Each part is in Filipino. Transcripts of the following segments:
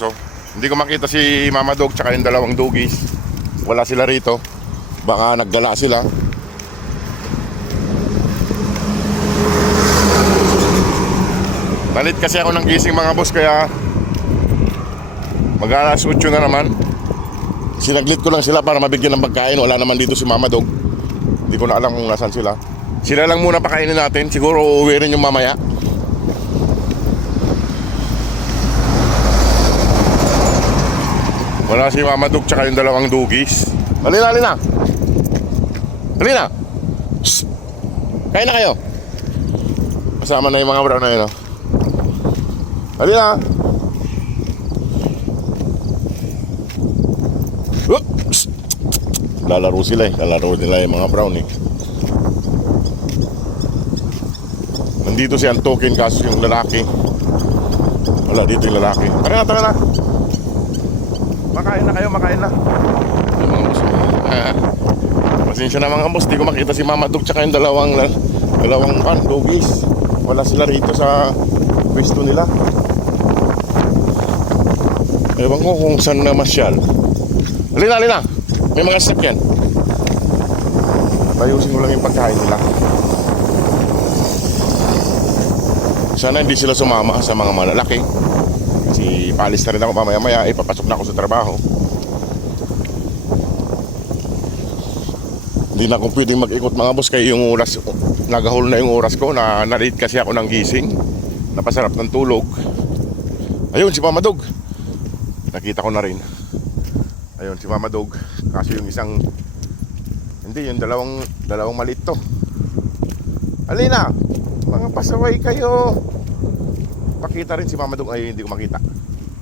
So, hindi ko makita si Mama Dog tsaka yung dalawang doggies. Wala sila rito. Baka naggala sila. Nalit kasi ako ng gising mga boss, kaya mag-alas 8 na naman. Sinaglit ko lang sila para mabigyan ng pagkain. Wala naman dito si Mama Dog. Hindi ko na alam kung nasan sila. Sila lang muna pakainin natin. Siguro uuwi rin yung mamaya. Wala si Mama Dog tsaka yung dalawang doggies. Halina, halina. Halina. Shhh. Kain na kayo. Kasama na yung mga brown na yun. Halina. Shhh. Lalaro sila eh. Lalaro nila yung mga brown eh. Nandito si Antokin kaso yung lalaki. Wala dito yung lalaki. Tara na, tara na. Makain na kayo, makain na. Pasensya na mga boss, di ko makita si Mama Dog tsaka yung dalawang doggies. Wala sila rito sa pwesto nila. Ewan ko kung saan na masyal. Halina, halina. May mga sakyan. Ayusin ko lang yung pagkain nila. Sana hindi sila sumama sa mga malalaki. Kasi paalis na rin ako mamaya-maya. Papasok na ako sa trabaho. Hindi na akong pwedeng mag-ikot mga boss. Kaya yung oras, nagahol na yung oras ko. Na-late kasi ako ng gising. Napasarap ng tulog. Ayun si Mama Dog. Nakita ko na rin. Ayun si Mama Dog. Kaso yung isang, hindi, yung dalawang maliit to. Alina, mga pasaway kayo. Pakita rin si Mama Dog. Ay, hindi ko makita.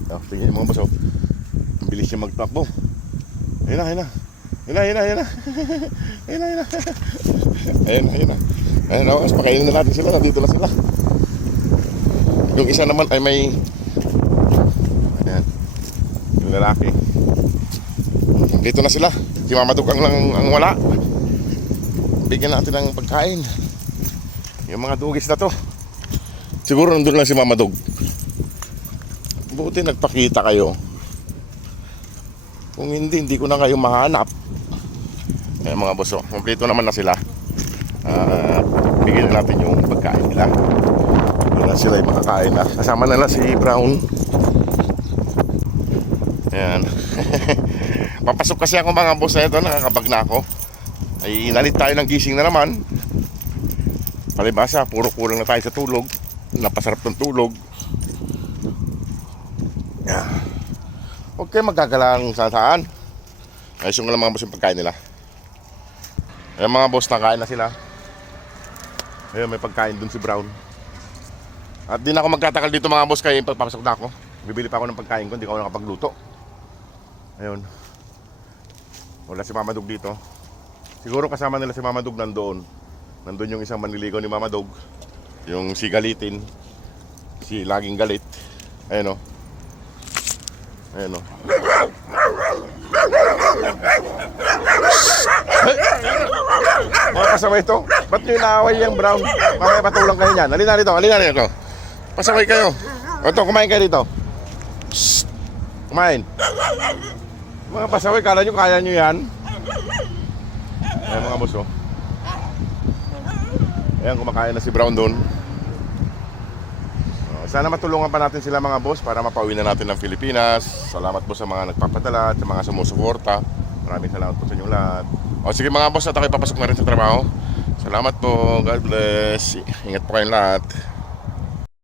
Tingnan yung mga boss. Ang bilis niya magtakbo. Ayun na, ayun na. Ayun na, ayun na, ayun na. Ayun na, ayun na. Ayun na, ayun na. Ayun na, mas pakainin na natin sila. Nandito na sila. Yung isa naman ay may, ayan, yung lalaki. Dito na sila. Si Mama Dog ang wala. Bigyan natin ng pagkain. Yung mga dugis na to, siguro nandun lang si Mama Dog. Buti nagpakita kayo. Kung hindi ko na kayo mahanap. Kaya mga boss, kompleto naman na sila. Bigyan na natin yung pagkain nila. Doon na sila yung makakain na. Kasama na lang si Brown. Ayan. Papasok kasi ako mga boss na ito. Nakakabag na ako. Ay nalit tayo ng gising na naman. Palibasa, puro kulang na tayo sa tulog. Napasarap ng tulog. Huwag kayo magagalang saan. Ayos yung lang mga boss yung pagkain nila. Ayun mga boss, nakain na sila. Ayun, may pagkain dun si Brown. At di na ako magtatakal dito mga boss, kaya pagpapasok na ako. Bibili pa ako ng pagkain ko, hindi ako nakapagluto. Ayun. Wala si Mama Dog dito. Siguro kasama nila si Mama Dog nandoon. Nandun yung isang manliligaw ni Mama Dog. Yung si Galitin. Si laging galit. Ayun o. Ayun o. Mga pasaway ito. Ba't nyo inaaway yung Brown? Mamaya patulang kayo niyan. Halina rito, halina rito. Pasaway kayo. Ito, kumain kayo dito. Shhh. Kumain. Mga pasaway, kala nyo kaya nyo yan. Ayan mga boss, oh. Ayan, kumakain na si Brown doon. Sana matulungan pa natin sila mga boss para mapauwi na natin ng Pilipinas. Salamat po sa mga nagpapadala at sa mga sumusuporta. Maraming salamat po sa inyong lahat. O sige mga boss, at ako'y papasok na rin sa trabaho. Salamat po. God bless. Ingat po kayong lahat.